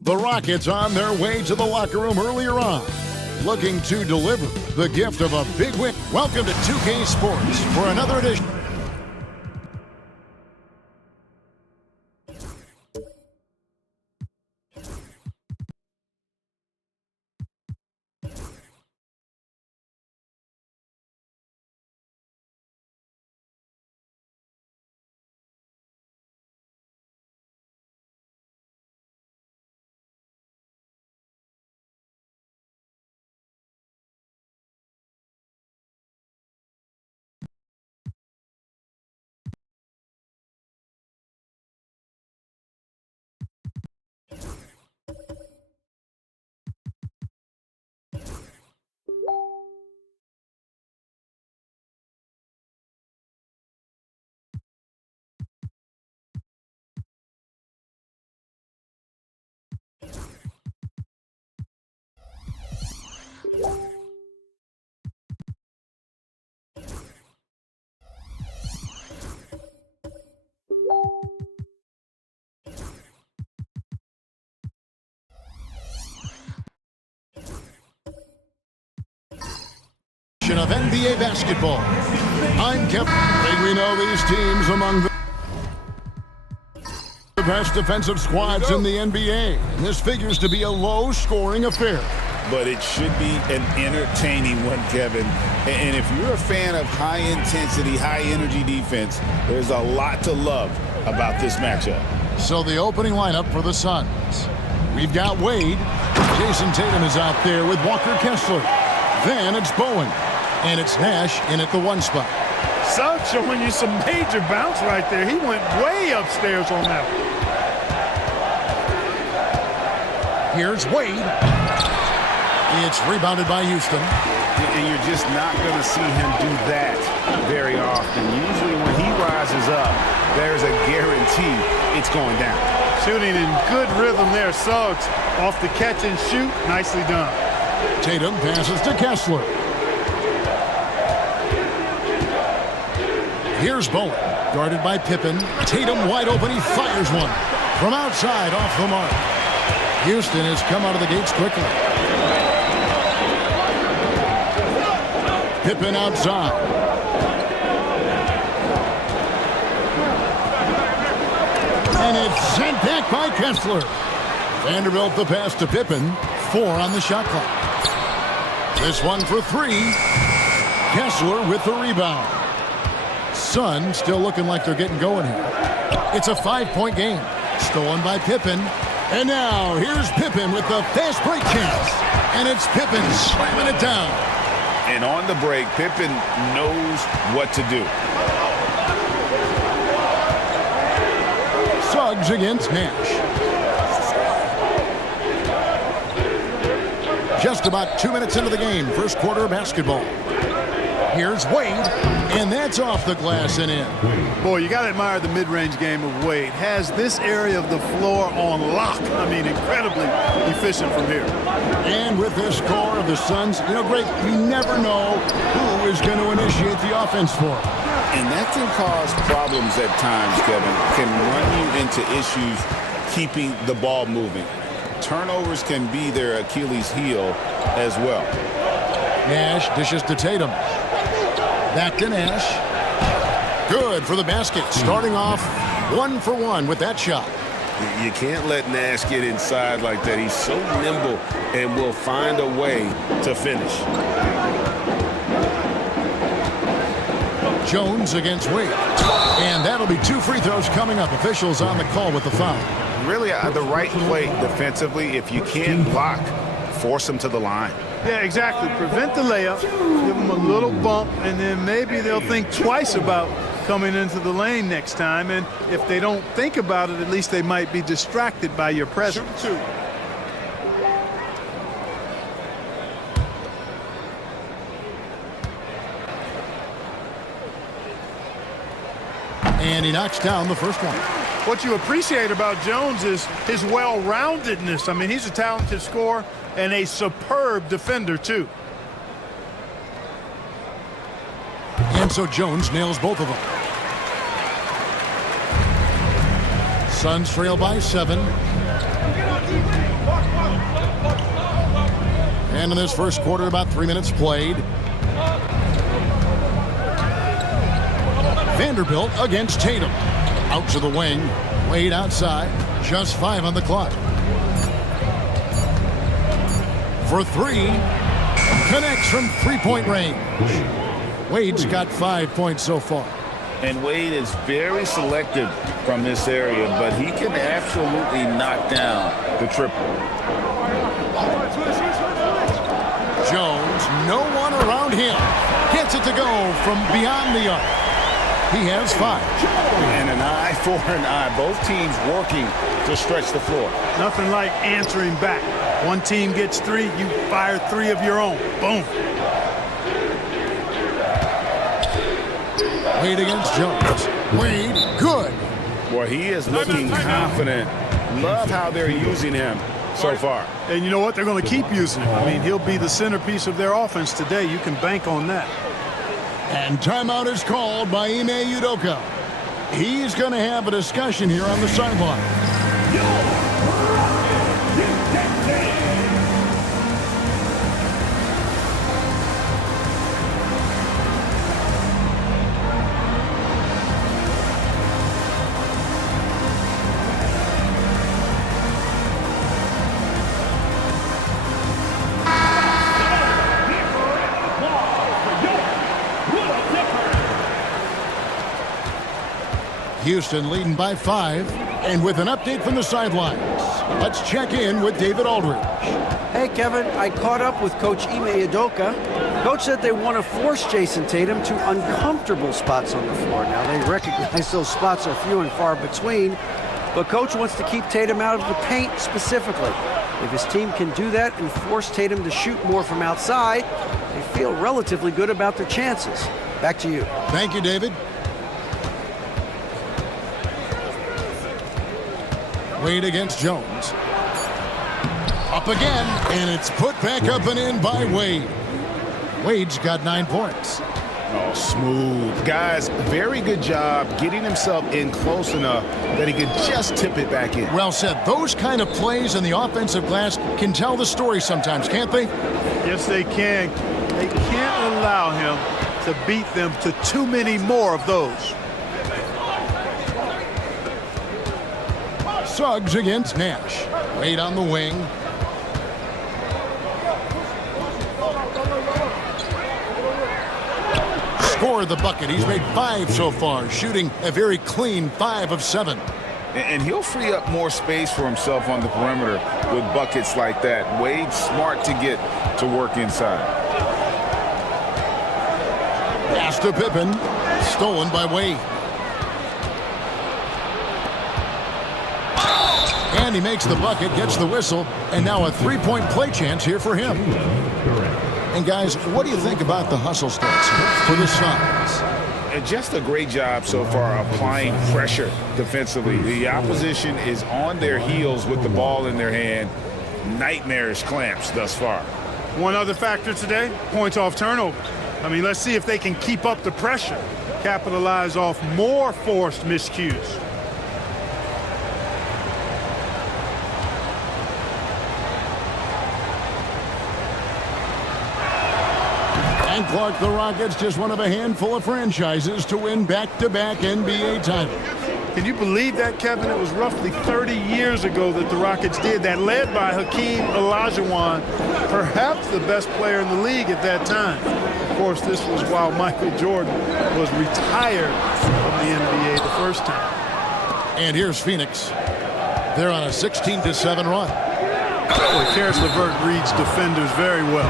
The Rockets on their way to the locker room earlier on, looking to deliver the gift of a big win. Welcome to 2K Sports for another edition. Of NBA basketball. I'm Kevin. We know these teams among the best defensive squads in the NBA. And this figures to be a low-scoring affair. But it should be an entertaining one, Kevin. And if you're a fan of high-intensity, high-energy defense, there's a lot to love about this matchup. So the opening lineup for the Suns. We've got Wade. Jason Tatum is out there with Walker Kessler. Then it's Bowen. And it's Nash in at the 1 spot. Suggs showing you some major bounce right there. He went way upstairs on that one. Here's Wade. It's rebounded by Houston. And you're just not going to see him do that very often. Usually when he rises up, there's a guarantee it's going down. Shooting in good rhythm there. Suggs off the catch and shoot. Nicely done. Tatum passes to Kessler. Here's Bowen, guarded by Pippen. Tatum wide open, he fires one. From outside, off the mark. Houston has come out of the gates quickly. Pippen outside. And it's sent back by Kessler. Vanderbilt the pass to Pippen. 4 on the shot clock. This one for 3. Kessler with the rebound. Suns still looking like they're getting going here. It's a 5-point game. Stolen by Pippen. And now here's Pippen with the fast break chance. And it's Pippen slamming it down. And on the break, Pippen knows what to do. Suggs against Nash. Just about 2 minutes into the game. First quarter of basketball. Here's Wade, and that's off the glass and in. Boy, you got to admire the mid-range game of Wade. Has this area of the floor on lock. I mean, incredibly efficient from here. And with this score of the Suns, Greg, you never know who is going to initiate the offense for them. And that can cause problems at times, Kevin. Can run you into issues keeping the ball moving. Turnovers can be their Achilles heel as well. Nash dishes to Tatum. Back to Nash. Good for the basket. Starting off 1 for 1 with that shot. You can't let Nash get inside like that. He's so nimble and will find a way to finish. Jones against Wade. And that'll be 2 free throws coming up. Officials on the call with the foul. Really the right play defensively. If you can't block, force them to the line. Yeah, exactly. Prevent the layup, give them a little bump, and then maybe they'll think twice about coming into the lane next time. And if they don't think about it, at least they might be distracted by your presence. Shoot 2. And he knocks down the first one. What you appreciate about Jones is his well-roundedness. I mean, he's a talented scorer and a superb defender, too. And so Jones nails both of them. Suns trail by 7. And in this first quarter, about 3 minutes played. Vanderbilt against Tatum. Out to the wing. Wade outside. Just 5 on the clock. For 3. Connects from three-point range. Wade's got 5 points so far. And Wade is very selective from this area, but he can absolutely knock down the triple. Jones, no one around him. Gets it to go from beyond the arc. He has 5. And an eye for an eye. Both teams working to stretch the floor. Nothing like answering back. One team gets 3, you fire 3 of your own. Boom. Wade against Jones. Wade, good. Boy, he is looking confident. Love how they're using him so far. And you know what? They're going to keep using him. I mean, he'll be the centerpiece of their offense today. You can bank on that. And timeout is called by Ime Udoka. He's going to have a discussion here on the sideline. Houston leading by 5, and with an update from the sidelines, let's check in with David Aldridge. Hey, Kevin, I caught up with Coach Ime Udoka. Coach said they want to force Jason Tatum to uncomfortable spots on the floor. Now, they recognize those spots are few and far between, but Coach wants to keep Tatum out of the paint specifically. If his team can do that and force Tatum to shoot more from outside, they feel relatively good about their chances. Back to you. Thank you, David. Wade against Jones. Up again, and it's put back up and in by Wade. Wade's got 9 points. Oh, smooth. Guys, very good job getting himself in close enough that he could just tip it back in. Well said. Those kind of plays in the offensive glass can tell the story sometimes, can't they? Yes, they can. They can't allow him to beat them to too many more of those. Suggs against Nash. Wade on the wing. Scored the bucket. He's made 5 so far, shooting a very clean 5 of 7. And he'll free up more space for himself on the perimeter with buckets like that. Wade's smart to get to work inside. Pass to Pippen. Stolen by Wade. And he makes the bucket, gets the whistle, and now a 3-point play chance here for him. And guys, what do you think about the hustle stats for the Suns? And just a great job so far applying pressure defensively. The opposition is on their heels with the ball in their hand. Nightmarish clamps thus far. One other factor today, points off turnover. I mean, let's see if they can keep up the pressure, capitalize off more forced miscues. And Clark, the Rockets, just one of a handful of franchises to win back-to-back NBA titles. Can you believe that, Kevin? It was roughly 30 years ago that the Rockets did that, led by Hakeem Olajuwon, perhaps the best player in the league at that time. Of course, this was while Michael Jordan was retired from the NBA the first time. And here's Phoenix. They're on a 16-7 run. Boy, Karis LeVert reads defenders very well.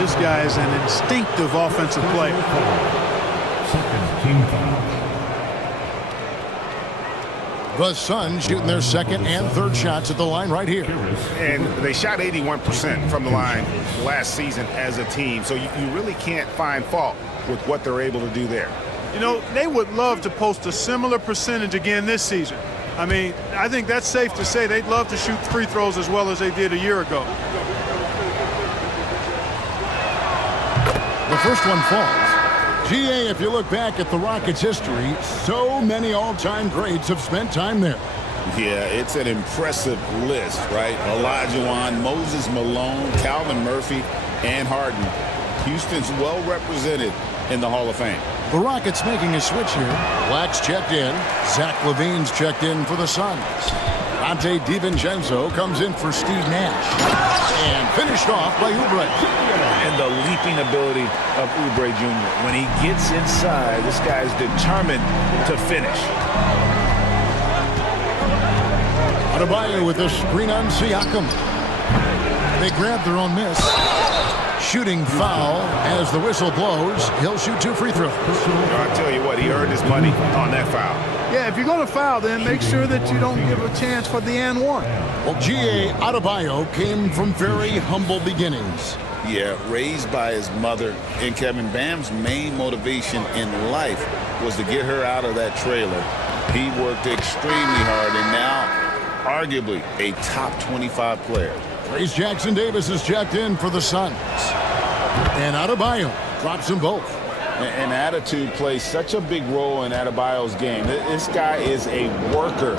This guy is an instinctive offensive player. The Suns shooting their second and third shots at the line right here. And they shot 81% from the line last season as a team. So you really can't find fault with what they're able to do there. You know, they would love to post a similar percentage again this season. I mean, I think that's safe to say they'd love to shoot free throws as well as they did a year ago. The first one falls. GA, if you look back at the Rockets' history, so many all-time greats have spent time there. Yeah, it's an impressive list, right? Olajuwon, Moses Malone, Calvin Murphy, and Harden. Houston's well represented in the Hall of Fame. The Rockets making a switch here. Black's checked in. Zach LaVine's checked in for the Suns. Dante DiVincenzo comes in for Steve Nash. And finished off by Oubre. And the leaping ability of Oubre Jr. When he gets inside, this guy's determined to finish. Adebayo with a screen on Siakam. They grab their own miss. Shooting foul as the whistle blows. He'll shoot 2 free throws. I'll tell you what, he earned his money on that foul. Yeah, if you're going to foul, then make sure that you don't give a chance for the and one. Well, G.A. Adebayo came from very humble beginnings. Yeah, raised by his mother. And Kevin, Bam's main motivation in life was to get her out of that trailer. He worked extremely hard and now arguably a top 25 player. Trace Jackson Davis is checked in for the Suns. And Adebayo drops them both. And attitude plays such a big role in Adebayo's game. This guy is a worker.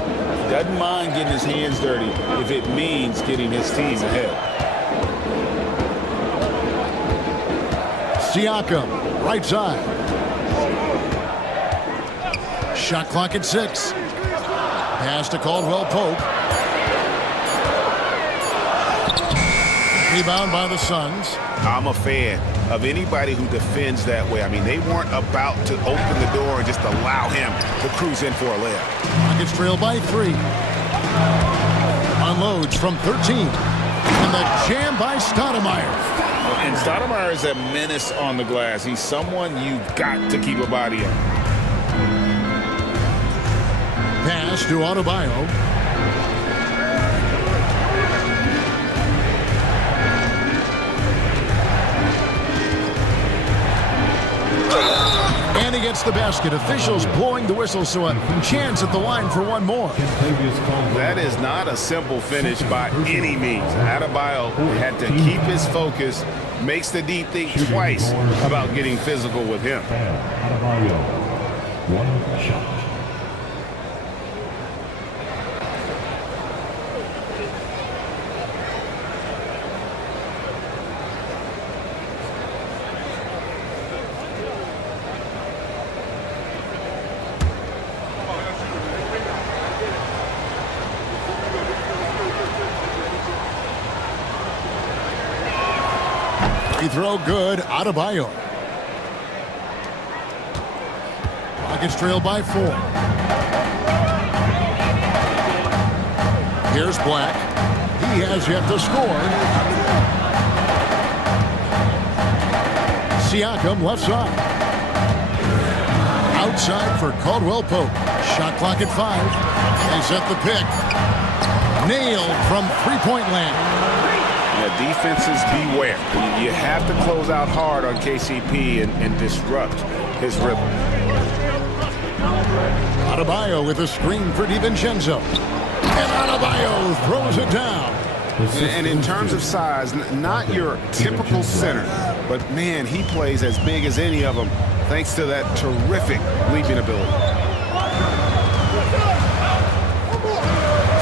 Doesn't mind getting his hands dirty if it means getting his team ahead. Siakam, right side. Shot clock at 6. Pass to Caldwell Pope. Rebound by the Suns. I'm a fan of anybody who defends that way. I mean, they weren't about to open the door and just allow him to cruise in for a layup. Rockets trail by 3. Unloads from 13. And the jam by Stoudemire. And Stoudemire is a menace on the glass. He's someone you've got to keep a body on. Pass to Adebayo. And he gets the basket. Officials blowing the whistle, so a chance at the line for one more. That is not a simple finish by any means. Adebayo had to keep his focus, makes the D think twice about getting physical with him. Adebayo, 1 shot. Free throw good. Adebayo. Rockets trail by 4. Here's Black. He has yet to score. Siakam left side. Outside for Caldwell Pope. Shot clock at 5. They set the pick. Nailed from three-point land. Yeah, defenses beware. You have to close out hard on KCP and disrupt his rhythm. Adebayo with a screen for DiVincenzo. And Adebayo throws it down. And in terms of size, not your typical center, but man, he plays as big as any of them thanks to that terrific leaping ability.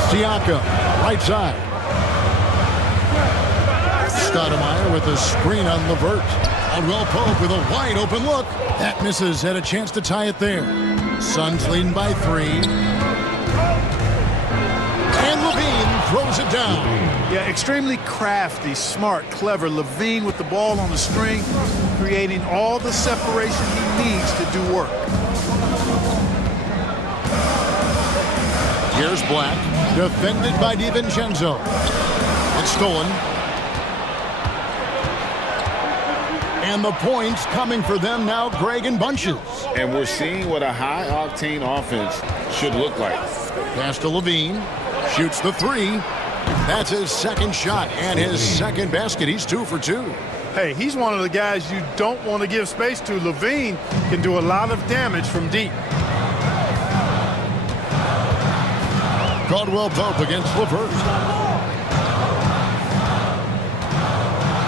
Siakam, right side. Stoudemire with a screen on LeVert. Caldwell Pope with a wide open look. That misses. Had a chance to tie it there. Suns leading by 3. And LaVine throws it down. Yeah, extremely crafty, smart, clever. LaVine with the ball on the string, creating all the separation he needs to do work. Here's Black. Defended by DiVincenzo. It's stolen. And the points coming for them now, Greg, in bunches. And we're seeing what a high-octane offense should look like. Pass to Levine. Shoots the three. That's his second shot and his second basket. He's 2 for 2. Hey, he's one of the guys you don't want to give space to. Levine can do a lot of damage from deep. Caldwell Pope against LeVert.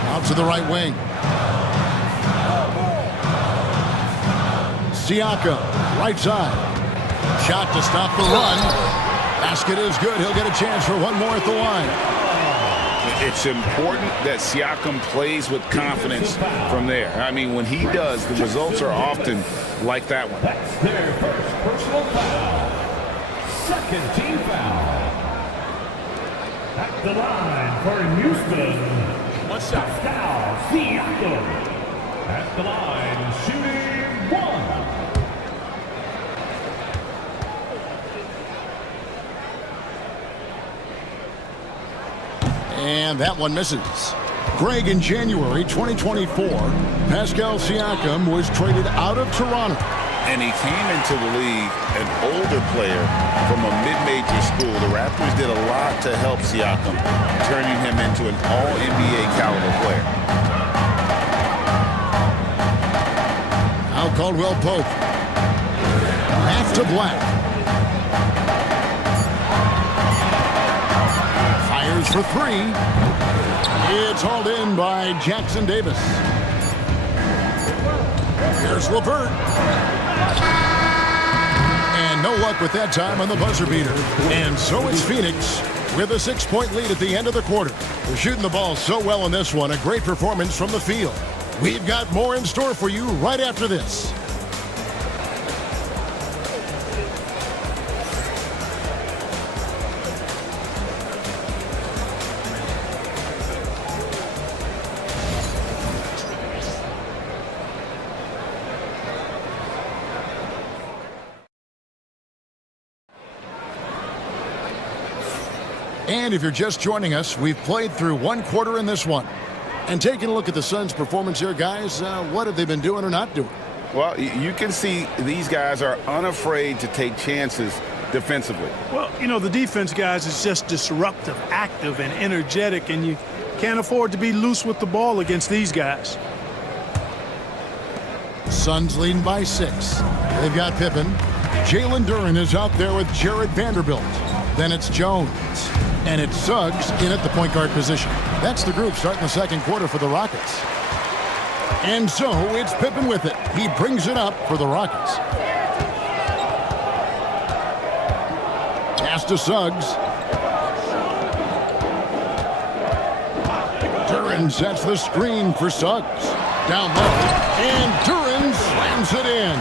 Out to the right wing. Siakam, right side. Shot to stop the run. Basket is good. He'll get a chance for one more at the line. It's important that Siakam plays with confidence from there. I mean, when he does, the results are often like that one. That's their first personal foul. Second team foul. At the line for Houston. Pascal Siakam. At the line, shooting 1. And that one misses. Greg, in January 2024, Pascal Siakam was traded out of Toronto. And he came into the league an older player from a mid-major school. The Raptors did a lot to help Siakam, turning him into an all-NBA caliber player. Now Caldwell Pope. Back to Black. Fires for 3. It's hauled in by Jackson Davis. Here's LeVert. And no luck with that time on the buzzer beater. And so it's Phoenix with a 6-point lead at the end of the quarter. They're shooting the ball so well in this one. A great performance from the field. We've got more in store for you right after this. And if you're just joining us, we've played through 1 quarter in this one. And taking a look at the Suns' performance here, guys, what have they been doing or not doing? Well, you can see these guys are unafraid to take chances defensively. Well, you know, the defense, guys, is just disruptive, active, and energetic, and you can't afford to be loose with the ball against these guys. Suns leading by 6. They've got Pippen. Jalen Duren is out there with Jared Vanderbilt. Then it's Jones. And it's Suggs in at the point guard position. That's the group starting the second quarter for the Rockets. And so it's Pippen with it. He brings it up for the Rockets. Pass to Suggs. Duren sets the screen for Suggs. Down low. And Duren slams it in.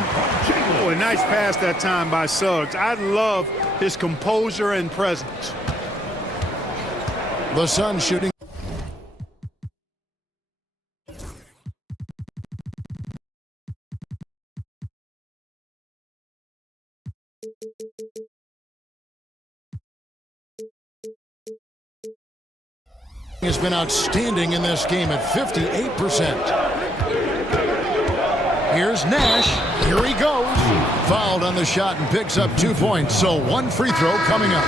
Oh, a nice pass that time by Suggs. I love his composure and presence. The Suns shooting. Has been outstanding in this game at 58%. Here's Nash. Here he goes. Fouled on the shot and picks up 2 points. So 1 free throw coming up.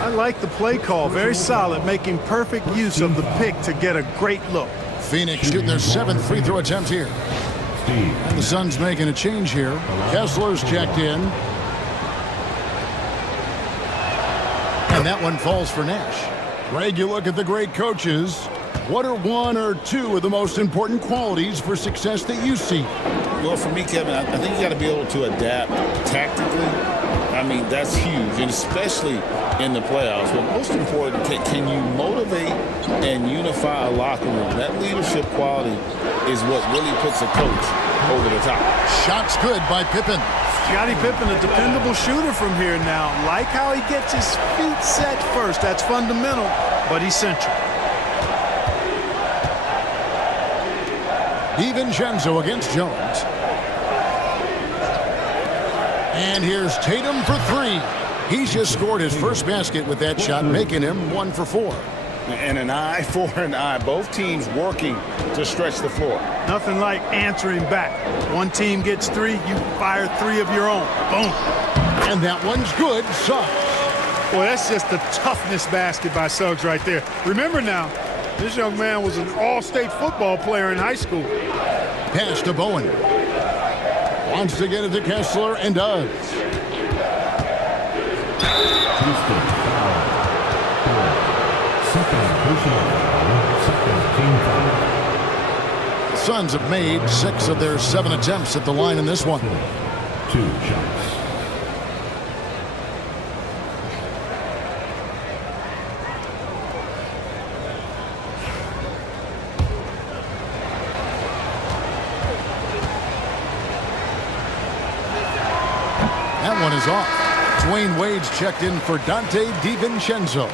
I like the play call. Very solid, making perfect use of the pick to get a great look. Phoenix shooting their 7th free throw attempt here. And the Suns making a change here. Kessler's checked in. And that one falls for Nash. Greg, you look at the great coaches. What are 1 or 2 of the most important qualities for success that you see? Well, for me, Kevin, I think you got to be able to adapt tactically. I mean, that's huge, and especially in the playoffs. But most important, can you motivate and unify a locker room? That leadership quality is what really puts a coach over the top. Shot's good by Pippen. Scottie Pippen, a dependable shooter from here now. Like how he gets his feet set first. That's fundamental, but essential. DiVincenzo against Jones. And here's Tatum for 3. He's just scored his first basket with that shot, making him 1 for 4. And an eye for an eye. Both teams working to stretch the floor. Nothing like answering back. One team gets 3, you fire 3 of your own. Boom. And that one's good. Suggs. Boy, that's just the toughness basket by Suggs right there. Remember now, this young man was an all-state football player in high school. Pass to Bowen. Wants to get it to Kessler and does. Houston foul. Second personal foul. Second team foul. The Suns have made 6 of their 7 attempts at the line in this one. 2 shots. That one is off. Dwayne Wade's checked in for Dante DiVincenzo.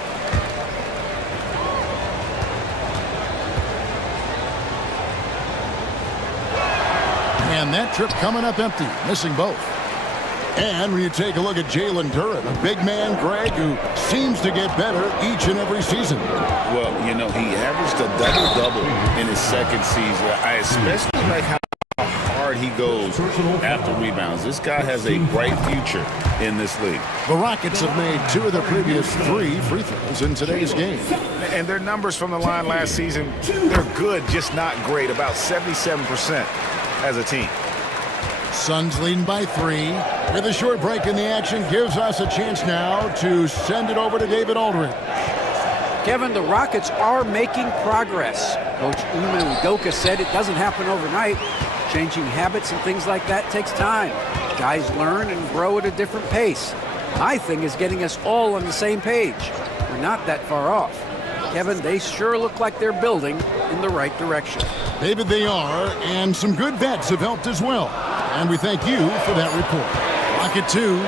And that trip coming up empty, missing both. And when you take a look at Jalen Duren, a big man, Greg, who seems to get better each and every season. Well, you know, he averaged a double-double in his second season. I especially like how hard he goes after rebounds. This guy has a bright future in this league. The Rockets have made 2 of their previous 3 free throws in today's game. And their numbers from the line last season, they're good, just not great. About 77% as a team. Suns leading by 3. With a short break in the action, gives us a chance now to send it over to David Aldridge. Kevin, the Rockets are making progress. Coach Ime Udoka said it doesn't happen overnight. Changing habits and things like that takes time. Guys learn and grow at a different pace. My thing is getting us all on the same page. We're not that far off. Kevin, they sure look like they're building in the right direction. David, they are, and some good vets have helped as well. And we thank you for that report. Rocket 2.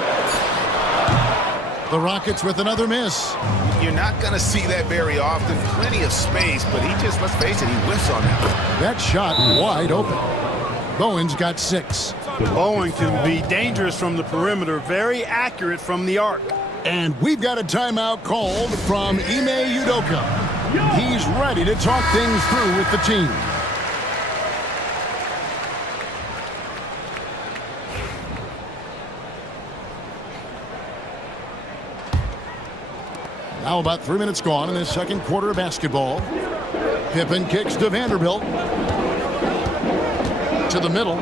The Rockets with another miss. You're not going to see that very often. Plenty of space, but he just, let's face it, he whiffs on that. That shot wide open. Bowen's got 6. Bowen can be dangerous from the perimeter, very accurate from the arc. And we've got a timeout called from Ime Udoka. He's ready to talk things through with the team. Now about 3 minutes gone in this second quarter of basketball. Pippen kicks to Vanderbilt. To the middle.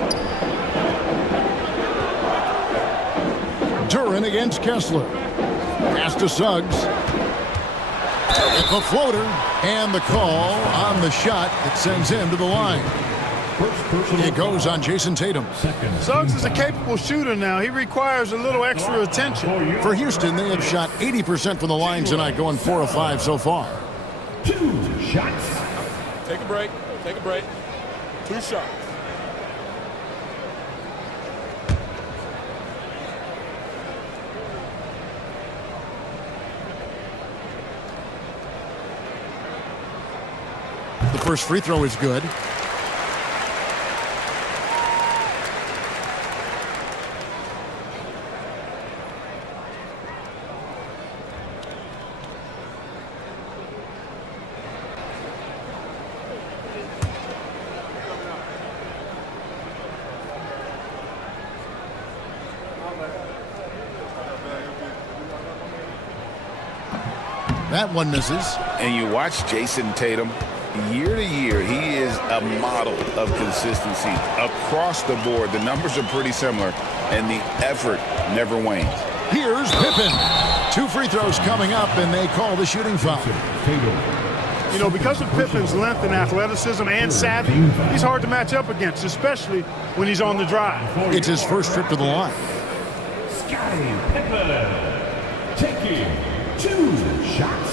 Duren against Kessler. Pass to Suggs. At the floater. And the call on the shot that sends him to the line. It goes on Jason Tatum. Suggs is a capable shooter now. He requires a little extra attention. For Houston, they have shot 80% from the line tonight, going 4 of 5 so far. 2 shots. Take a break. Take a break. 2 shots. The first free throw is good. That one misses. And you watch Jason Tatum, year to year, he is a model of consistency across the board. The numbers are pretty similar, and the effort never wanes. Here's Pippen. 2 free throws coming up, and they call the shooting foul. You know, because of Pippen's length and athleticism and savvy, he's hard to match up against, especially when he's on the drive. It's his first trip to the line. Scottie Pippen taking 2 shots.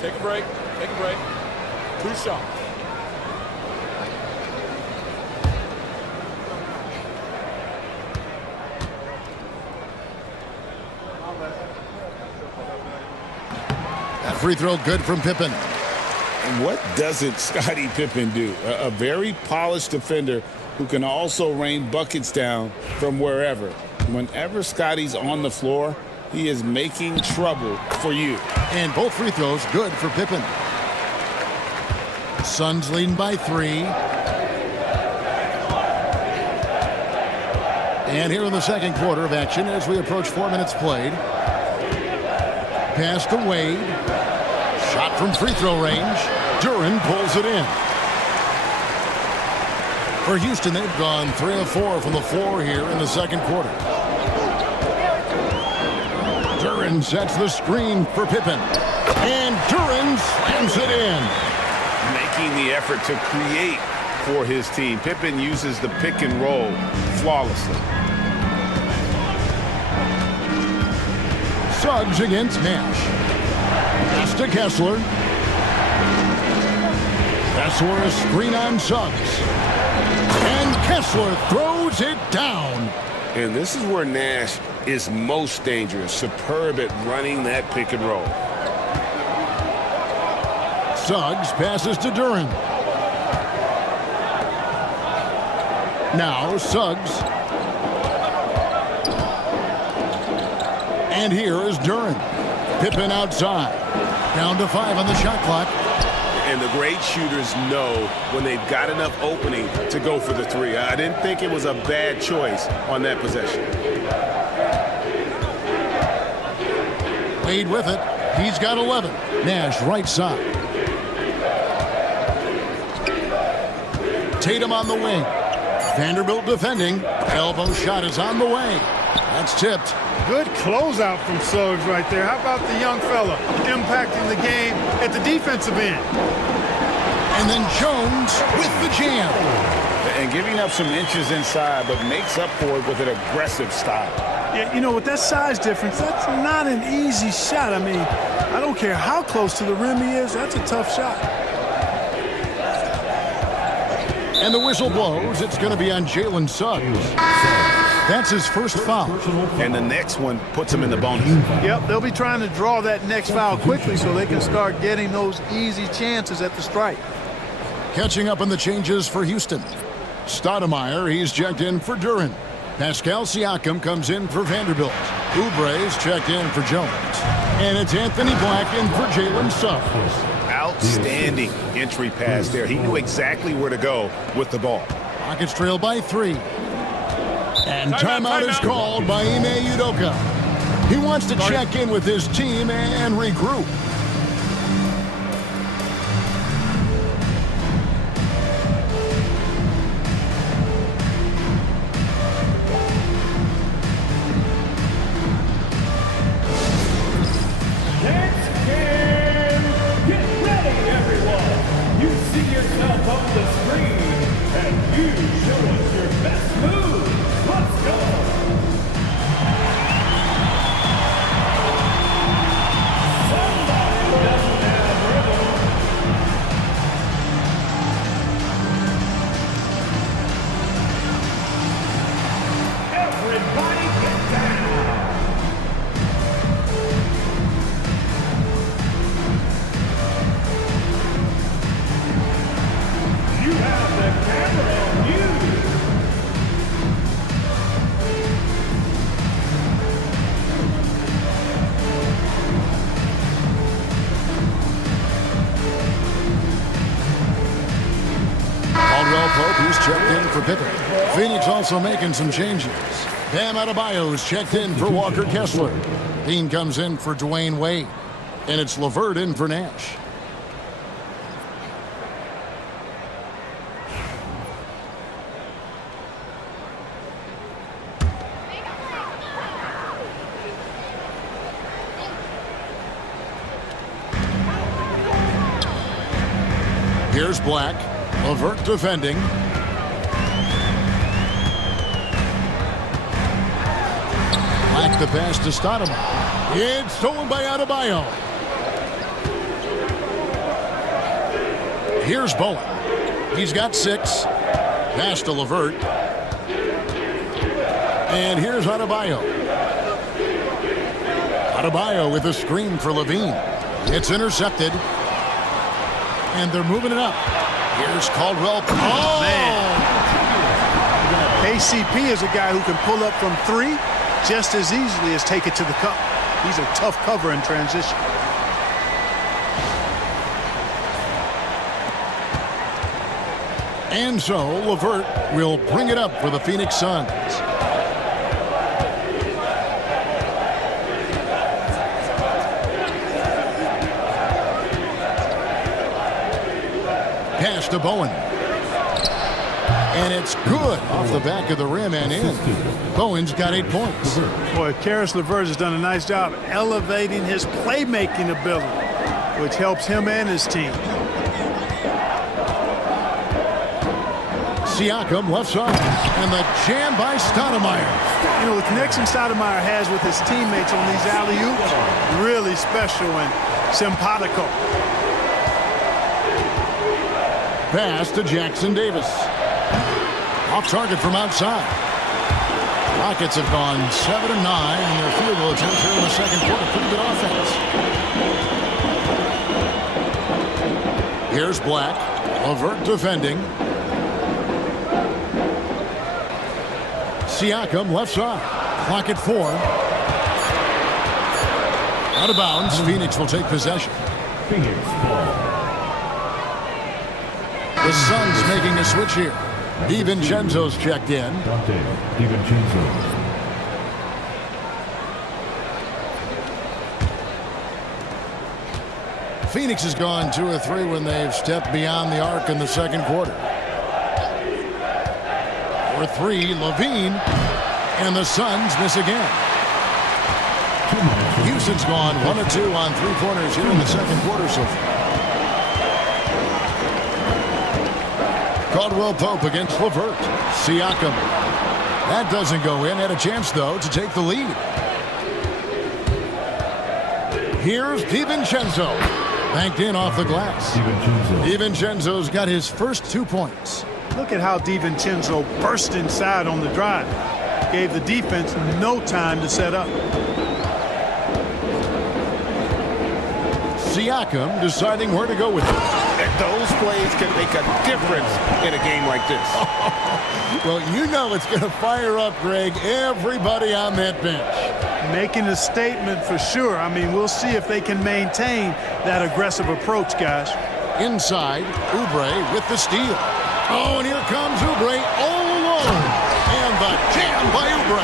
Take a break. Take a break. 2 shots. That free throw good from Pippen. And what doesn't Scottie Pippen do? A very polished defender who can also rain buckets down from wherever. Whenever Scottie's on the floor, he is making trouble for you. And both free throws good for Pippen. Suns leading by 3. And here in the second quarter of action as we approach 4 minutes played. Pass to Wade. Shot from free throw range. Duren pulls it in. For Houston, they've gone 3 of 4 from the floor here in the second quarter. Duren sets the screen for Pippen. And Duren slams it in. Making the effort to create for his team. Pippen uses the pick and roll flawlessly. Suggs against Nash. Pass to Kessler. Kessler a screen on Suggs. And Kessler throws it down. And this is where Nash is most dangerous. Superb at running that pick and roll. Suggs passes to Duren. Now Suggs. And here is Duren. Pippen outside. Down to 5 on the shot clock. And the great shooters know when they've got enough opening to go for the three. I didn't think it was a bad choice on that possession. Wade with it. He's got 11. Nash right side. Tatum on the wing. Vanderbilt defending. Elbow shot is on the way. That's tipped. Good closeout from Suggs right there. How about the young fella impacting the game at the defensive end? And then Jones with the jam. And giving up some inches inside, but makes up for it with an aggressive style. Yeah, you know, with that size difference, that's not an easy shot. I mean, I don't care how close to the rim he is, that's a tough shot. And the whistle blows. It's going to be on Jalen Suggs. That's his first foul. And the next one puts him in the bonus. Yep, they'll be trying to draw that next foul quickly so they can start getting those easy chances at the strike. Catching up on the changes for Houston. Stoudemire, he's checked in for Duren. Pascal Siakam comes in for Vanderbilt. Oubre's checked in for Jones. And it's Anthony Black in for Jalen Suggs. Outstanding entry pass there. He knew exactly where to go with the ball. Rockets trail by 3. And timeout is called by Ime Udoka. He wants to check in with his team and regroup. Who's checked in for Pippen. Phoenix also making some changes. Bam Adebayo's checked in for Walker Kessler. Dean comes in for Dwayne Wade. And it's LeVert in for Nash. Here's Black. LeVert defending. Black the pass to Stoudemire. It's stolen by Adebayo. Here's Bowen. He's got 6. Pass to LeVert. And here's Adebayo. Adebayo with a screen for Levine. It's intercepted. And they're moving it up. Here's Caldwell. Oh, man. KCP is a guy who can pull up from 3 just as easily as take it to the cup. He's a tough cover in transition. And so LeVert will bring it up for the Phoenix Suns. Pass to Bowen. And it's good off the back of the rim and in. Bowen's got 8 points. Boy, Karis LeVert has done a nice job elevating his playmaking ability, which helps him and his team. Siakam left side. And the jam by Stoudemire. You know, the connection Stoudemire has with his teammates on these alley-oops, really special and simpatico. Pass to Jackson Davis. Off target from outside. Rockets have gone 7 of 9 in their field goal attempt here in the second quarter. Pretty good offense. Here's Black. LeVert defending. Siakam left side. Clock at 4. Out of bounds. Phoenix will take possession. Phoenix ball. The Suns making a switch here. DiVincenzo's checked in. Dante DiVincenzo. Phoenix has gone 2 of 3 when they've stepped beyond the arc in the second quarter. For 3, Levine, and the Suns miss again. Houston's gone 1 of 2 on 3-pointers here in the second quarter so far. Caldwell Pope against LeVert. Siakam. That doesn't go in. Had a chance, though, to take the lead. Here's DiVincenzo. Banked in off the glass. DiVincenzo's got his first 2 points. Look at how DiVincenzo burst inside on the drive. Gave the defense no time to set up. Siakam deciding where to go with it. Those plays can make a difference in a game like this. Well, you know it's going to fire up, Greg, everybody on that bench. Making a statement for sure. I mean, we'll see if they can maintain that aggressive approach, guys. Inside, Oubre with the steal. Oh, and here comes Oubre all alone. And the jam by Oubre.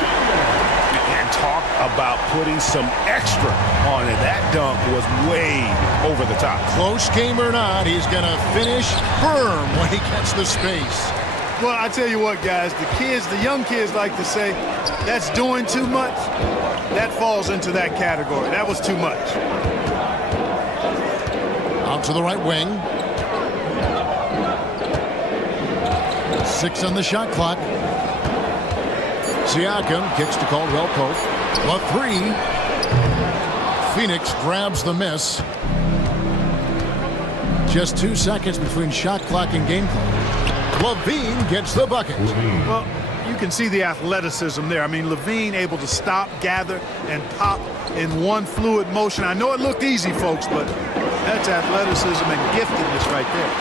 And talk about putting some extra on it. That dunk was way over the top. Close game or not, he's going to finish firm when he gets the space. Well, I tell you what, guys, the young kids like to say, that's doing too much. That falls into that category. That was too much. Out to the right wing. 6 on the shot clock. Siakam kicks to Caldwell Pope. A 3. Phoenix grabs the miss. Just 2 seconds between shot clock and game clock. Levine gets the bucket. Well, you can see the athleticism there. I mean, Levine able to stop, gather, and pop in one fluid motion. I know it looked easy, folks, but that's athleticism and giftedness right there.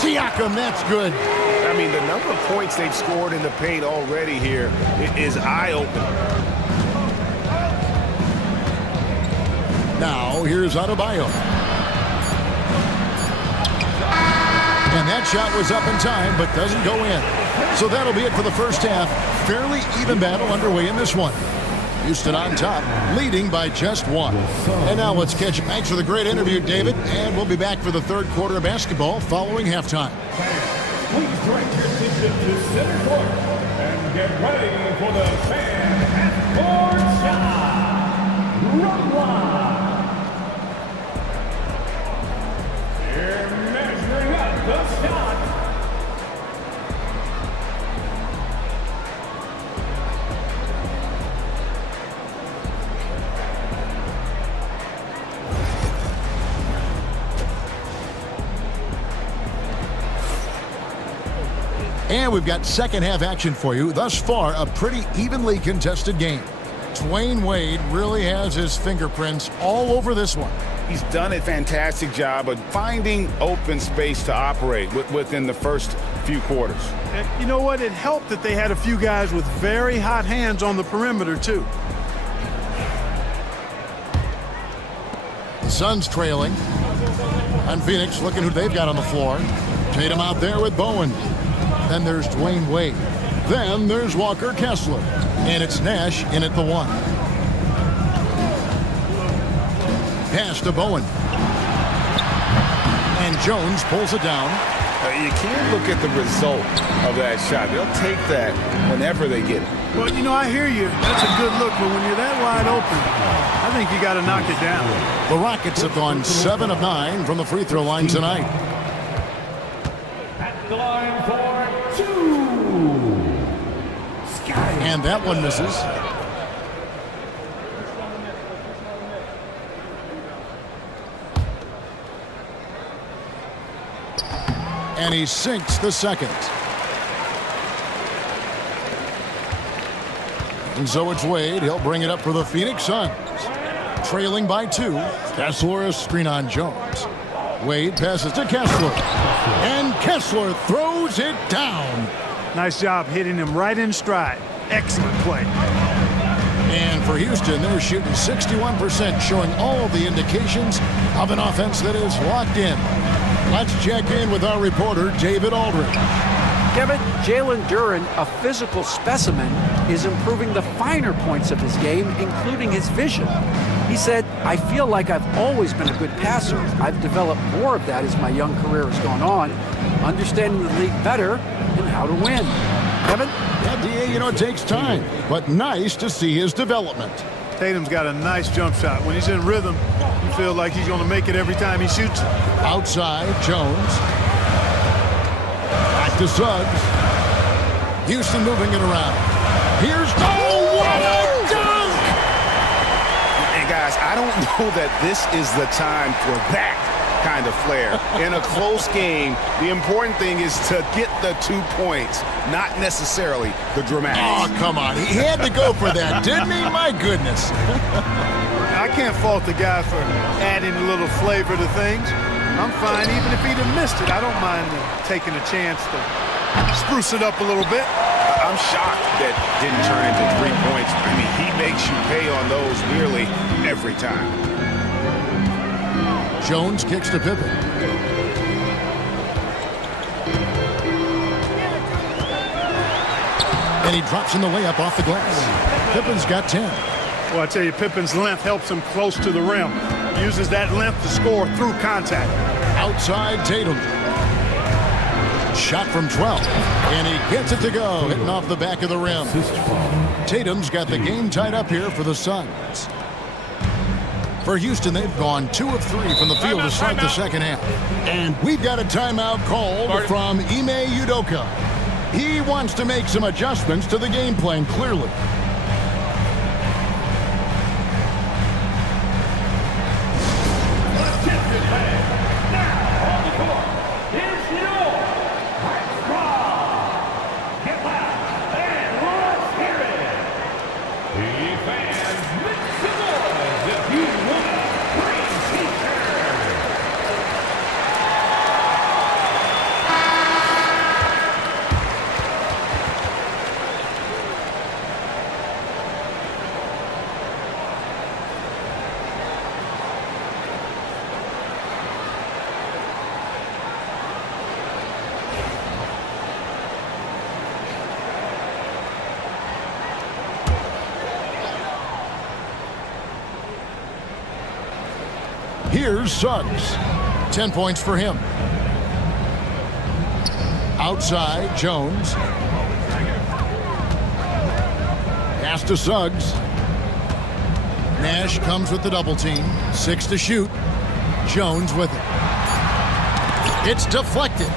Siakam, that's good. I mean, the number of points they've scored in the paint already here is eye-opening. Now, here's Adebayo. And that shot was up in time, but doesn't go in. So that'll be it for the first half. Fairly even battle underway in this one. Houston on top, leading by just 1. And now let's catch it. Thanks for the great interview, David. And we'll be back for the third quarter of basketball following halftime. Please direct your attention to center court and get ready for the fan half-court shot. Run line. Here measuring up the shot. And we've got second half action for you. Thus far, a pretty evenly contested game. Dwayne Wade really has his fingerprints all over this one. He's done a fantastic job of finding open space to operate within the first few quarters. And you know what? It helped that they had a few guys with very hot hands on the perimeter, too. The Suns trailing. And Phoenix looking who they've got on the floor. Tatum out there with Bowen. Then there's Dwayne Wade. Then there's Walker Kessler. And it's Nash in at the 1. Pass to Bowen. And Jones pulls it down. You can't look at the result of that shot. They'll take that whenever they get it. Well, you know, I hear you. That's a good look, but when you're that wide open, I think you got to knock it down. The Rockets have gone 7 of 9 from the free throw line tonight. At the line for 2. And that one misses. And he sinks the second. And so it's Wade. He'll bring it up for the Phoenix Suns. Trailing by 2. Kessler, a screen on Jones. Wade passes to Kessler. And Kessler throws it down. Nice job hitting him right in stride. Excellent play. And for Houston, they're shooting 61%, showing all the indications of an offense that is locked in. Let's check in with our reporter, David Aldridge. Kevin, Jalen Duren, a physical specimen, is improving the finer points of his game, including his vision. He said, "I feel like I've always been a good passer. I've developed more of that as my young career has gone on, understanding the league better and how to win." Kevin? Yeah, D.A., you know, it takes time, but nice to see his development. Tatum's got a nice jump shot. When he's in rhythm, you feel like he's going to make it every time he shoots. Outside, Jones. Back to Suggs. Houston moving it around. Here's... Oh, what a dunk! And guys, I don't know that this is the time for that kind of flair. In a close game, the important thing is to get the 2 points, not necessarily the dramatics. Oh, come on. He had to go for that, didn't he? My goodness. I can't fault the guy for adding a little flavor to things. I'm fine even if he'd have missed it. I don't mind taking a chance to spruce it up a little bit. I'm shocked that didn't turn into 3 points. I mean, he makes you pay on those nearly every time. Jones kicks to Pippen. And he drops in the layup off the glass. Pippen's got 10. Well, I tell you, Pippen's length helps him close to the rim. Uses that length to score through contact. Outside Tatum. Shot from 12. And he gets it to go, hitting off the back of the rim. Tatum's got the game tied up here for the Suns. For Houston, they've gone 2 of 3 from the field to start the second half. And we've got a timeout called from Ime Udoka. He wants to make some adjustments to the game plan, clearly. Here's Suggs. 10 points for him. Outside, Jones. Pass to Suggs. Nash comes with the double team. 6 to shoot. Jones with it. It's deflected.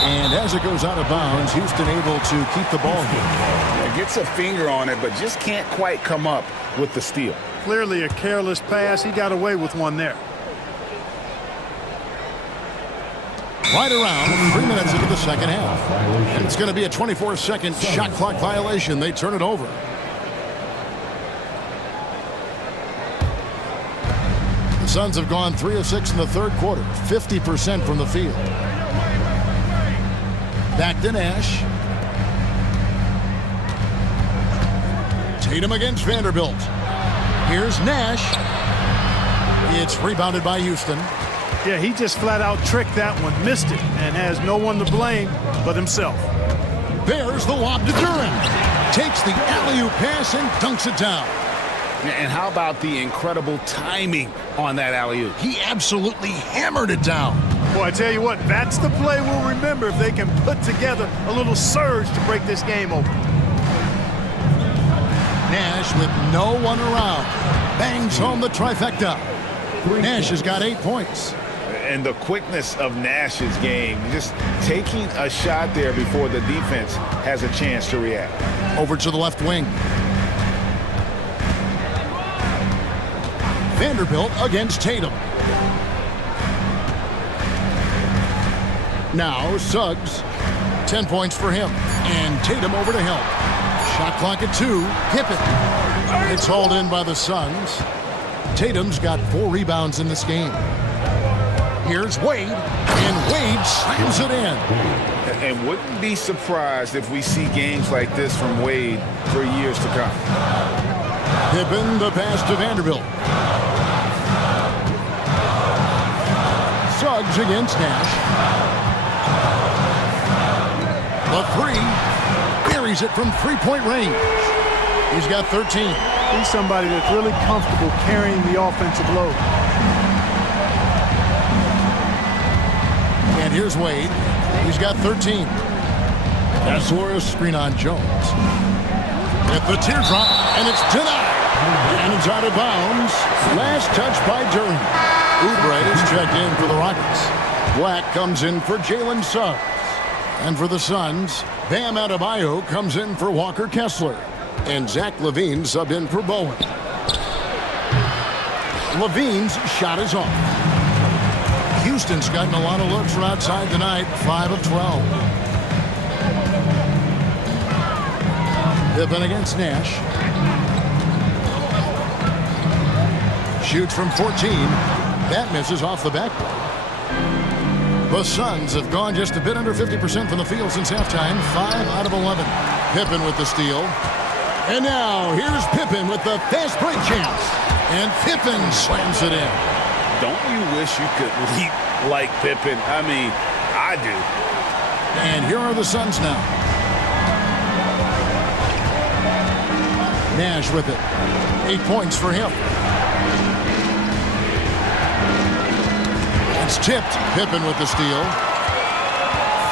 And as it goes out of bounds, Houston able to keep the ball here. Yeah, gets a finger on it, but just can't quite come up with the steal. Clearly a careless pass. He got away with one there. Right around 3 minutes into the second half. And it's going to be a 24-second shot clock violation. They turn it over. The Suns have gone 3 of 6 in the third quarter. 50% from the field. Back to Nash. Tatum against Vanderbilt. Here's Nash. It's rebounded by Houston. Yeah, he just flat out tricked that one, missed it, and has no one to blame but himself. There's the lob to Duren. Takes the alley-oop pass and dunks it down. And how about the incredible timing on that alley-oop? He absolutely hammered it down. Boy, I tell you what, that's the play we'll remember if they can put together a little surge to break this game open. Nash with no one around. Bangs home the trifecta. Nash has got 8 points. And the quickness of Nash's game, just taking a shot there before the defense has a chance to react. Over to the left wing. Vanderbilt against Tatum. Now Suggs. 10 points for him. And Tatum over to help. Shot clock at 2. Pippen. It's hauled in by the Suns. Tatum's got 4 rebounds in this game. Here's Wade, and Wade slams it in. And wouldn't be surprised if we see games like this from Wade for years to come. Pippen, the pass to Vanderbilt. Suggs against Nash. The 3, buries it from three-point range. He's got 13. He's somebody that's really comfortable carrying the offensive load. And here's Wade. He's got 13. Kessler screen on Jones. At the teardrop, and it's denied. And it's out of bounds. Last touch by Durham. Oubre is checked in for the Rockets. Black comes in for Jalen Suggs. And for the Suns, Bam Adebayo comes in for Walker Kessler. And Zach LaVine subbed in for Bowen. LaVine's shot is off. Houston's gotten a lot of looks from outside tonight, 5 of 12. Pippen against Nash. Shoots from 14. That misses off the backboard. The Suns have gone just a bit under 50% from the field since halftime, 5 out of 11. Pippen with the steal. And now here's Pippen with the fast break chance. And Pippen slams it in. Don't you wish you could leap like Pippen? I mean, I do. And here are the Suns now. Nash with it. 8 points for him. It's tipped. Pippen with the steal.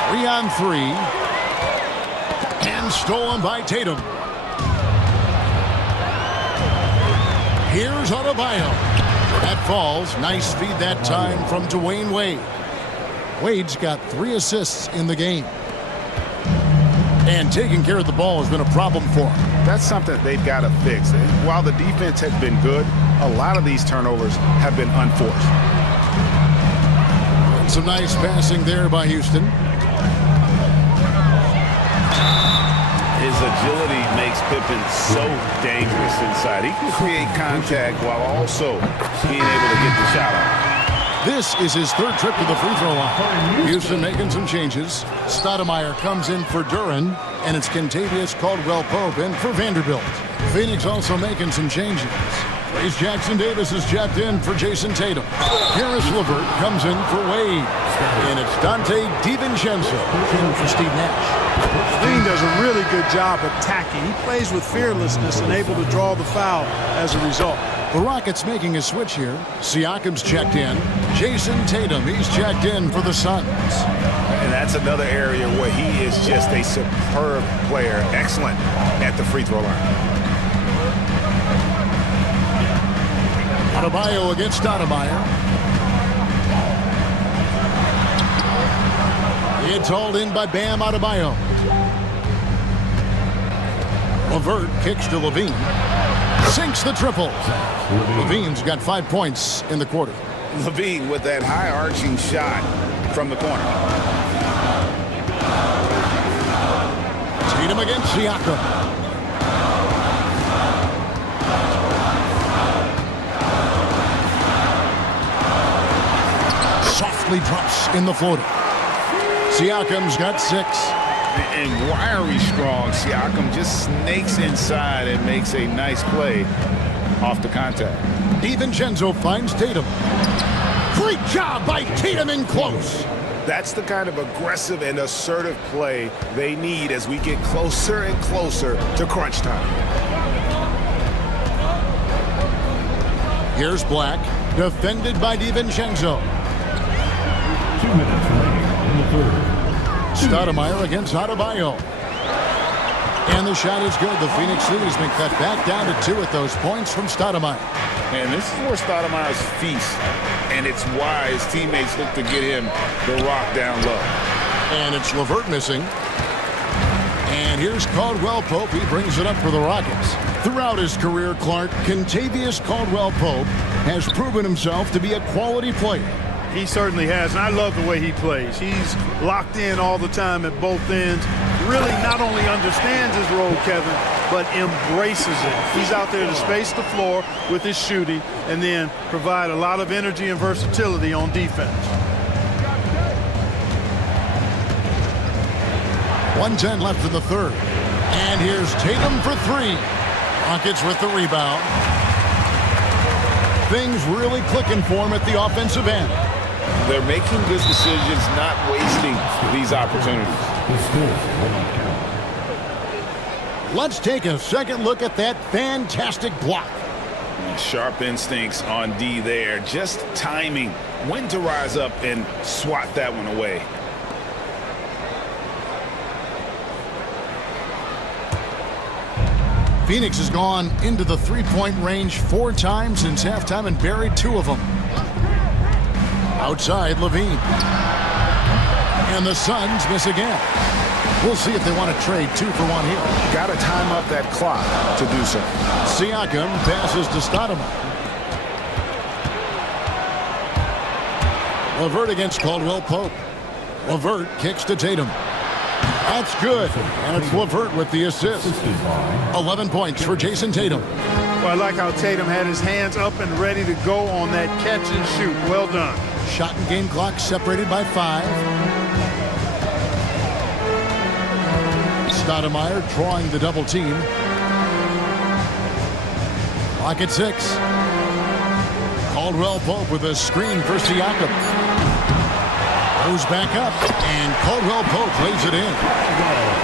3 on 3. And stolen by Tatum. Here's Adebayo. That falls. Nice feed that time from Dwayne Wade. Wade's got 3 assists in the game. And taking care of the ball has been a problem for him. That's something they've got to fix. While the defense has been good, a lot of these turnovers have been unforced. And some nice passing there by Houston. His agility makes Pippen so dangerous inside. He can create contact while also being able to get the shot off. This is his 3rd trip to the free throw line. Houston making some changes. Stoudemire comes in for Duren, and it's Kentavious Caldwell-Pope in for Vanderbilt. Phoenix also making some changes. Trace Jackson-Davis is jacked in for Jason Tatum. Harris LeVert comes in for Wade. And it's Dante DiVincenzo in for Steve Nash. Green does a really good job attacking. He plays with fearlessness and able to draw the foul as a result. The Rockets making a switch here. Siakam's checked in. Jason Tatum, he's checked in for the Suns. And that's another area where he is just a superb player, excellent at the free throw line. Adebayo against Stoudemire. It's hauled in by Bam Adebayo. LeVert kicks to Levine. Sinks the triple. Levine's got 5 points in the quarter. Levine with that high arching shot from the corner. Tatum against Siakam. Softly drops in the floater. Siakam's got 6. And wiry strong, Siakam just snakes inside and makes a nice play off the contact. DiVincenzo finds Tatum. Great job by Tatum in close. That's the kind of aggressive and assertive play they need as we get closer and closer to crunch time. Here's Black, defended by DiVincenzo. 2 minutes remaining in the third. Stoudemire against Adebayo. And the shot is good. The Phoenix lead has been cut back down to 2 at those points from Stoudemire. And this is where Stoudemire's feast, and it's why his teammates look to get him the rock down low. And it's LeVert missing. And here's Caldwell Pope. He brings it up for the Rockets. Throughout his career, Clark, Kentavious Caldwell Pope has proven himself to be a quality player. He certainly has, and I love the way he plays. He's locked in all the time at both ends. Really not only understands his role, Kevin, but embraces it. He's out there to space the floor with his shooting and then provide a lot of energy and versatility on defense. 1:10 left in the third. And here's Tatum for 3. Rockets with the rebound. Things really clicking for him at the offensive end. They're making good decisions, not wasting these opportunities. Let's take a second look at that fantastic block. Sharp instincts on D there. Just timing when to rise up and swat that one away. Phoenix has gone into the three-point range 4 times since halftime and buried 2 of them. Outside, Levine. And the Suns miss again. We'll see if they want to trade 2 for 1 here. Got to time up that clock to do so. Siakam passes to Stoudemire. LeVert against Caldwell Pope. LeVert kicks to Tatum. That's good. And it's LeVert with the assist. 11 points for Jason Tatum. Well, I like how Tatum had his hands up and ready to go on that catch and shoot. Well done. Shot and game clock separated by 5. Stoudemire drawing the double team. Clock at 6. Caldwell Pope with a screen for Siakam. Goes back up, and Caldwell Pope lays it in.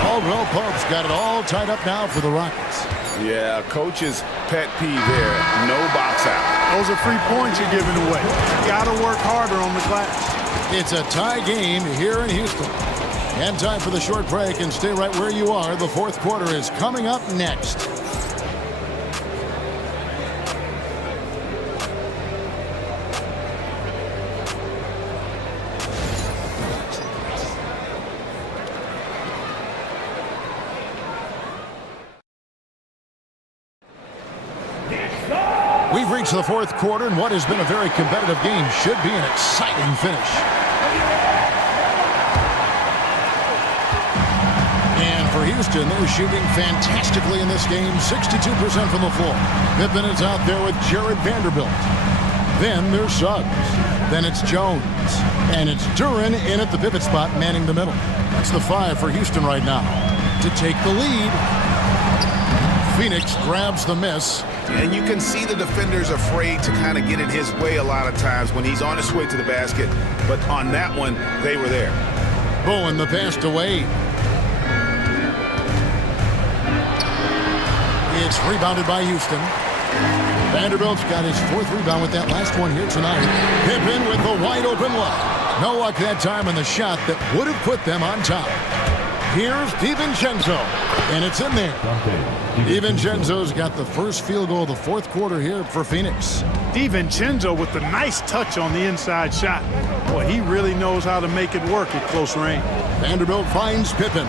Caldwell Pope's got it all tied up now for the Rockets. Yeah, coach's pet peeve there. No box out. Those are free points you're giving away. Got to work harder on the glass. It's a tie game here in Houston. And time for the short break, and stay right where you are. The fourth quarter is coming up next. We've reached the fourth quarter, and what has been a very competitive game should be an exciting finish. And for Houston, they're shooting fantastically in this game, 62% from the floor. Pippen is out there with Jared Vanderbilt. Then there's Suggs. Then it's Jones. And it's Duren in at the pivot spot, manning the middle. That's the 5 for Houston right now. To take the lead, Phoenix grabs the miss. And you can see the defenders afraid to kind of get in his way a lot of times when he's on his way to the basket. But on that one, they were there. Bowen the pass to Wade. It's rebounded by Houston. Vanderbilt's got his 4th rebound with that last one here tonight. Pippen with the wide open look. No luck that time on the shot that would have put them on top. Here's DiVincenzo, and it's in there. DiVincenzo's got the first field goal of the fourth quarter here for Phoenix. DiVincenzo with the nice touch on the inside shot. Boy, he really knows how to make it work at close range. Vanderbilt finds Pippen.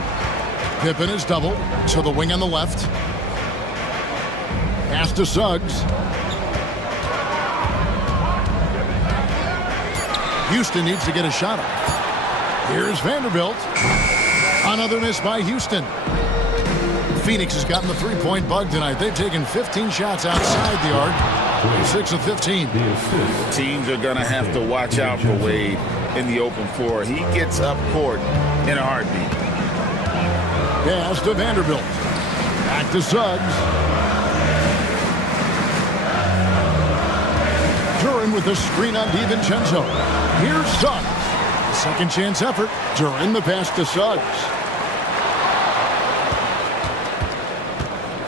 Pippen is doubled to the wing on the left. Pass to Suggs. Houston needs to get a shot off. Here's Vanderbilt. Another miss by Houston. Phoenix has gotten the three-point bug tonight. They've taken 15 shots outside the arc. 6 of 15. Teams are going to have to watch out for Wade in the open floor. He gets up court in a heartbeat. Pass to Vanderbilt. Back to Suggs. Duren with the screen on DiVincenzo. Here's Suggs. Second chance effort. Duren the pass to Suggs.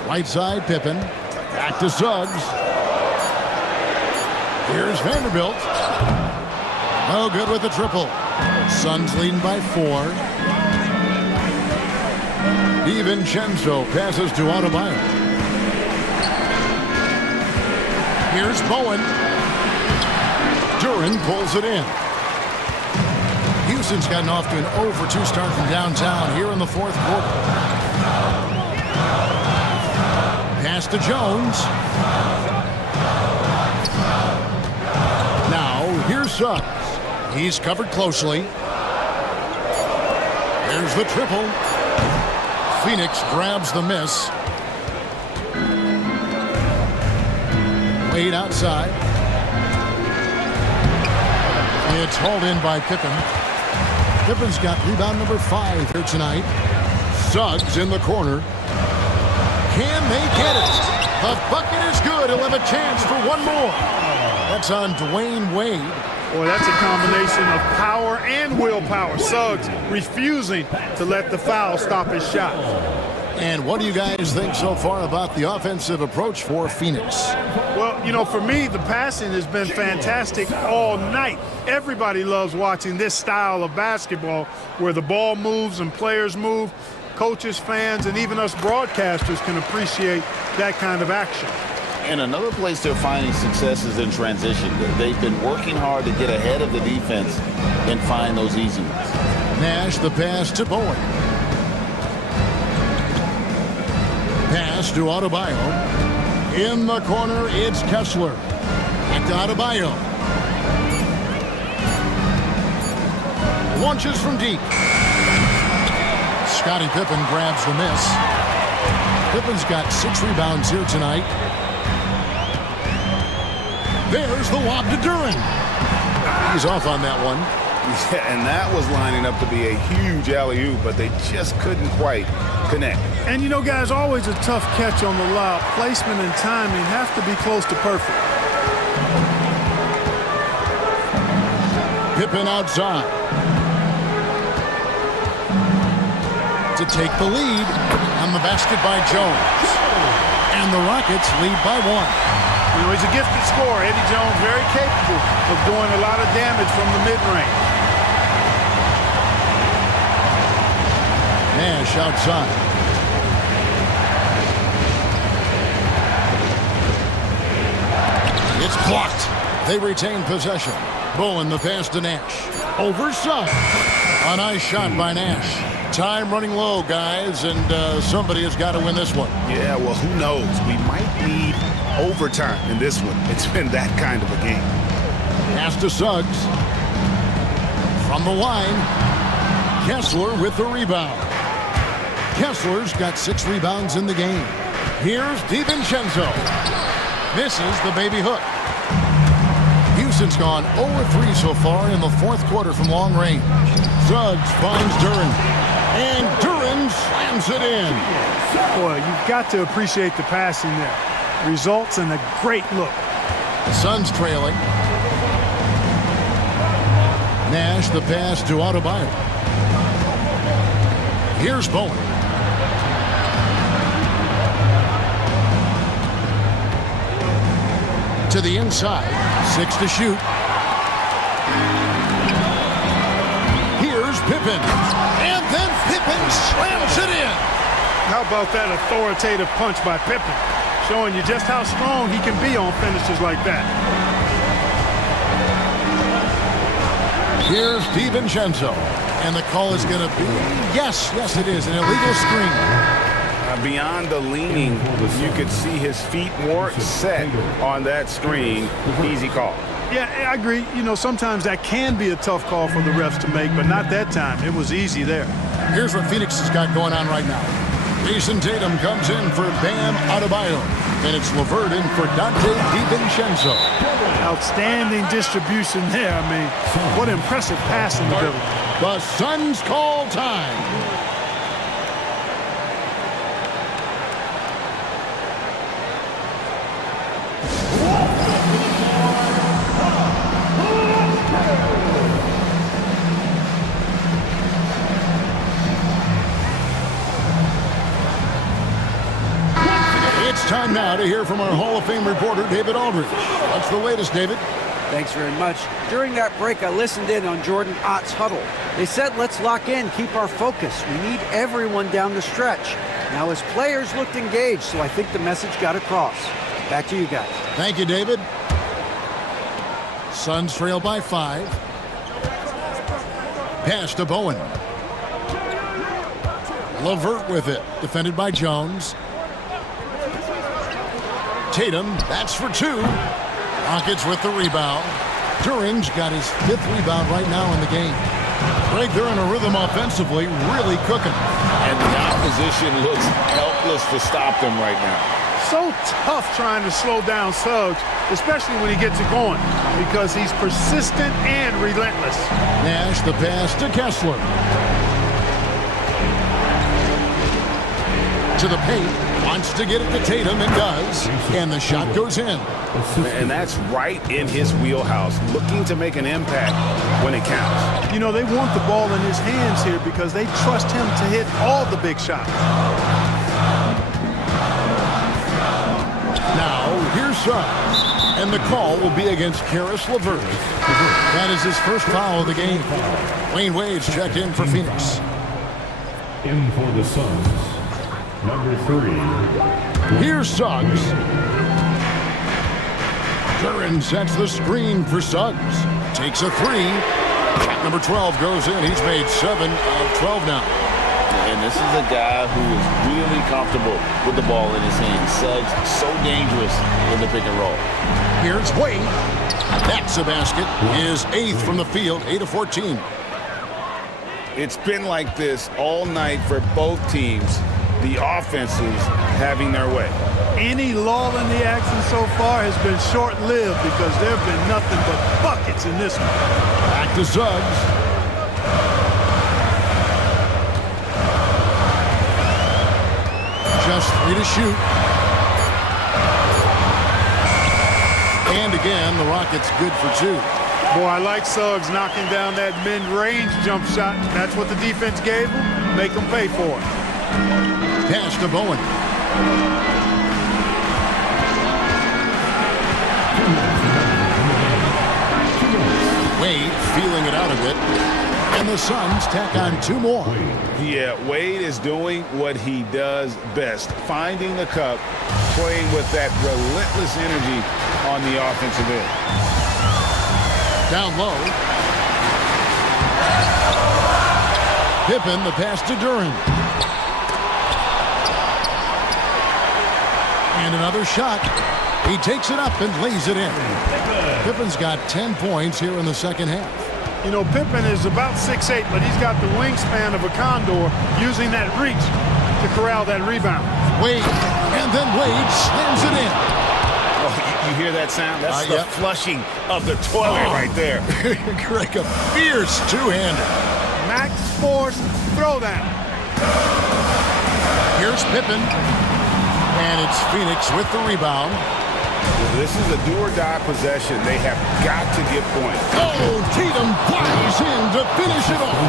Right side, Pippen. Back to Suggs. Here's Vanderbilt. No good with the triple. Suns leading by 4. DiVincenzo passes to Adebayo. Here's Bowen. Duren pulls it in. Houston's gotten off to an 0-for-2 start from downtown here in the fourth quarter. Pass to Jones. Now, here's Suggs. He's covered closely. There's the triple. Phoenix grabs the miss. Wade outside. It's hauled in by Pippen. Pippen's got rebound number 5 here tonight. Suggs in the corner. Can they get it? The bucket is good. He'll have a chance for one more. That's on Dwayne Wade. Boy, that's a combination of power and willpower. Suggs refusing to let the foul stop his shot. And what do you guys think so far about the offensive approach for Phoenix? Well, you know, for me, the passing has been fantastic all night. Everybody loves watching this style of basketball where the ball moves and players move. Coaches, fans, and even us broadcasters can appreciate that kind of action. And another place they're finding success is in transition. They've been working hard to get ahead of the defense and find those easy ones. Nash, the pass to Bowen. Pass to Adebayo. In the corner, it's Kessler. Back to Adebayo. Launches from deep. Scottie Pippen grabs the miss. Pippen's got 6 rebounds here tonight. There's the lob to Duren. He's off on that one. Yeah, and that was lining up to be a huge alley-oop, but they just couldn't quite connect. And you know, guys, always a tough catch on the lob. Placement and timing have to be close to perfect. Pippen outside. To take the lead on the basket by Jones. And the Rockets lead by 1. You know, he's a gifted scorer. Eddie Jones very capable of doing a lot of damage from the mid-range. Nash outside. It's blocked. They retain possession. Bowen the pass to Nash. Over Suggs. A nice shot by Nash. Time running low, guys, and somebody has got to win this one. Yeah, well, who knows? We might need overtime in this one. It's been that kind of a game. Pass to Suggs. From the line, Kessler with the rebound. Kessler's got 6 rebounds in the game. Here's DiVincenzo. Misses the baby hook. Houston's gone 0-3 so far in the fourth quarter from long range. Suggs finds Duren. And Duren slams it in. Boy, you've got to appreciate the passing there. Results in a great look. The Suns trailing. Nash the pass to Adebayo. Here's Bowen. To the inside. 6 to shoot. Here's Pippen. And then Pippen slams it in. How about that authoritative punch by Pippen? Showing you just how strong he can be on finishes like that. Here's DiVincenzo. And the call is going to be, yes, it is, an illegal screen. Beyond the leaning, you could see his feet weren't set on that screen. Easy call. Yeah, I agree. You know, sometimes that can be a tough call for the refs to make, but not that time. It was easy there. Here's what Phoenix has got going on right now. Jason Tatum comes in for Bam Adebayo. And it's LeVert in for Dante DiVincenzo. Outstanding distribution there. I mean, what impressive passing ability. The Suns call time. It's time now to hear from our Hall of Fame reporter, David Aldridge. What's the latest, David? Thanks very much. During that break, I listened in on Jordan Ott's huddle. They said, let's lock in, keep our focus. We need everyone down the stretch. Now, his players looked engaged, so I think the message got across. Back to you guys. Thank you, David. Suns trail by 5. Pass to Bowen. LeVert with it. Defended by Jones. Tatum, that's for 2. Rockets with the rebound. Duran's got his 5th rebound right now in the game. Greg, they're in a rhythm offensively, really cooking. And the opposition looks helpless to stop them right now. So tough trying to slow down Suggs, especially when he gets it going, because he's persistent and relentless. Nash, the pass to Kessler. To the paint, wants to get it to Tatum and does, and the shot goes in. And that's right in his wheelhouse, looking to make an impact when it counts. You know, they want the ball in his hands here because they trust him to hit all the big shots. Now, here's Suggs, and the call will be against Karis LeVert. That is his first foul of the game. Wayne Wade's checked in for Phoenix. In for the Suns, number 3. Here's Suggs. Duran sets the screen for Suggs. Takes a 3. Shot number 12 goes in. He's made 7 of 12 now. And this is a guy who is really comfortable with the ball in his hands. Suggs, so dangerous in the pick and roll. Here's Wade. That's a basket. His 8th from the field, 8 of 14. It's been like this all night for both teams. The offenses having their way. Any lull in the action so far has been short-lived because there have been nothing but buckets in this one. Back to Suggs. Just 3 to shoot. And again, the Rockets good for 2. Boy, I like Suggs knocking down that mid-range jump shot. That's what the defense gave him. Make them pay for it. Pass to Bowen. Wade feeling it out a bit. And the Suns tack on 2 more. Yeah, Wade is doing what he does best. Finding the cup, playing with that relentless energy on the offensive end. Down low. Pippen, the pass to Duran. And another shot. He takes it up and lays it in. Pippen's got 10 points here in the second half. You know, Pippen is about 6'8", but he's got the wingspan of a condor, using that reach to corral that rebound. Wade, and then Wade slams it in. Oh, you hear that sound? That's the yep. flushing of the toilet right there. Greg, a fierce two-hander. Max force throwdown. Here's Pippen. And it's Phoenix with the rebound. This is a do-or-die possession. They have got to get points. Oh, Tatum flies in to finish it off.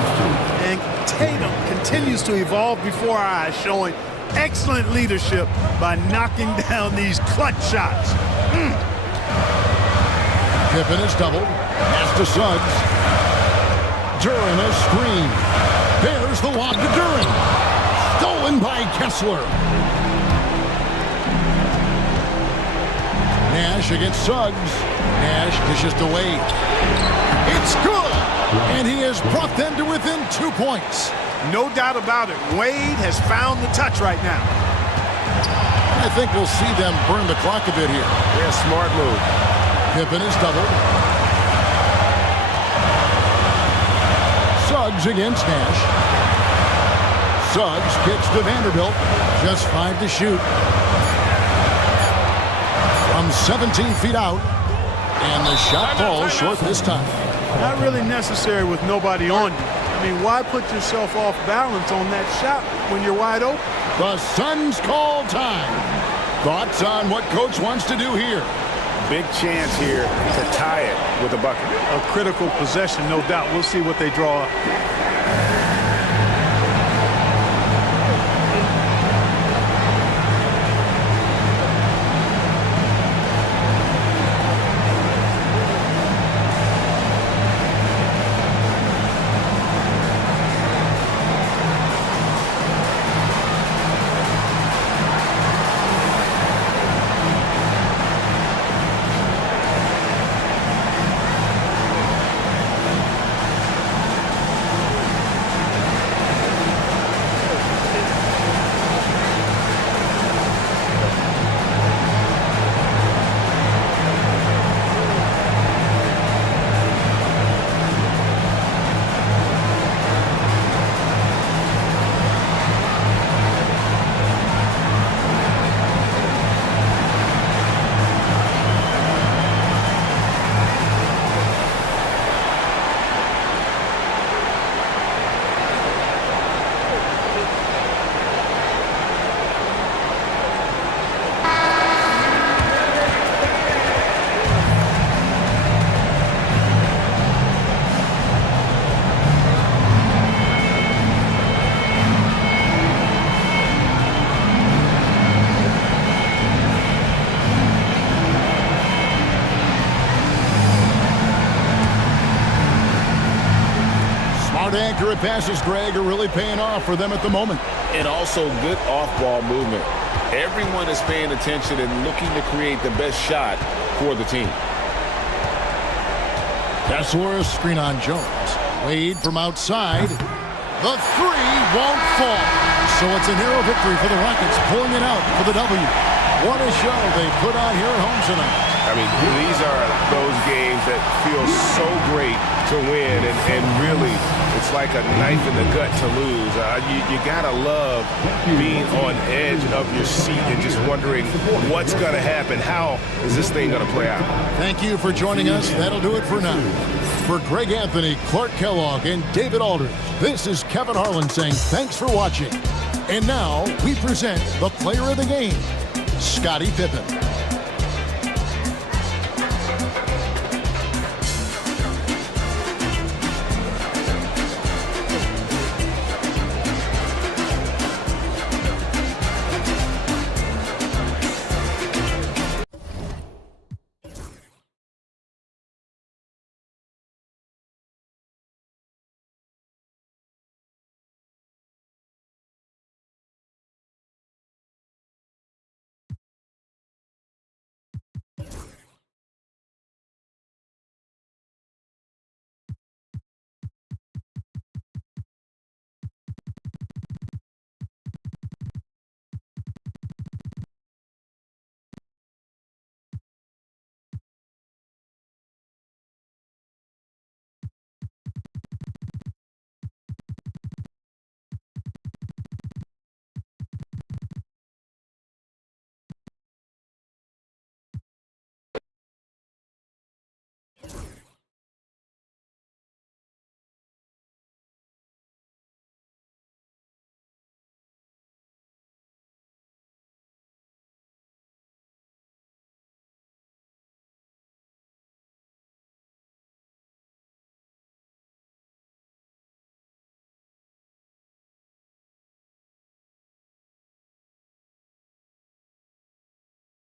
And Tatum continues to evolve before our eyes, showing excellent leadership by knocking down these clutch shots. Pippen is doubled. Pass to Suggs. Duran a screen. There's the lob to Duran. Stolen by Kessler. Nash against Suggs. Nash dishes to Wade. It's good! And he has brought them to within 2 points. No doubt about it. Wade has found the touch right now. I think we'll see them burn the clock a bit here. Yeah, smart move. Pippen is doubled. Suggs against Nash. Suggs kicks to Vanderbilt. Just 5 to shoot. From 17 feet out. And the shot falls short this time. Not really necessary with nobody on you. I mean, why put yourself off balance on that shot when you're wide open? The Suns call time. Thoughts on what Coach wants to do here? Big chance here to tie it with a bucket. A critical possession, no doubt. We'll see what they draw up. accurate passes, Greg, are really paying off for them at the moment. And also good off-ball movement. Everyone is paying attention and looking to create the best shot for the team. Kessler, screen on Jones. Wade from outside. The three won't fall. So it's a narrow victory for the Rockets, pulling it out for the W. What a show they put on here at home tonight. I mean, these are those games that feel so great to win, and really, it's like a knife in the gut to lose. You gotta love being on edge of your seat and just wondering what's gonna happen. How is this thing gonna play out? Thank you for joining us. That'll do it for now. For Greg Anthony, Clark Kellogg, and David Aldridge, this is Kevin Harlan saying thanks for watching. And now we present the player of the game, Scottie Pippen.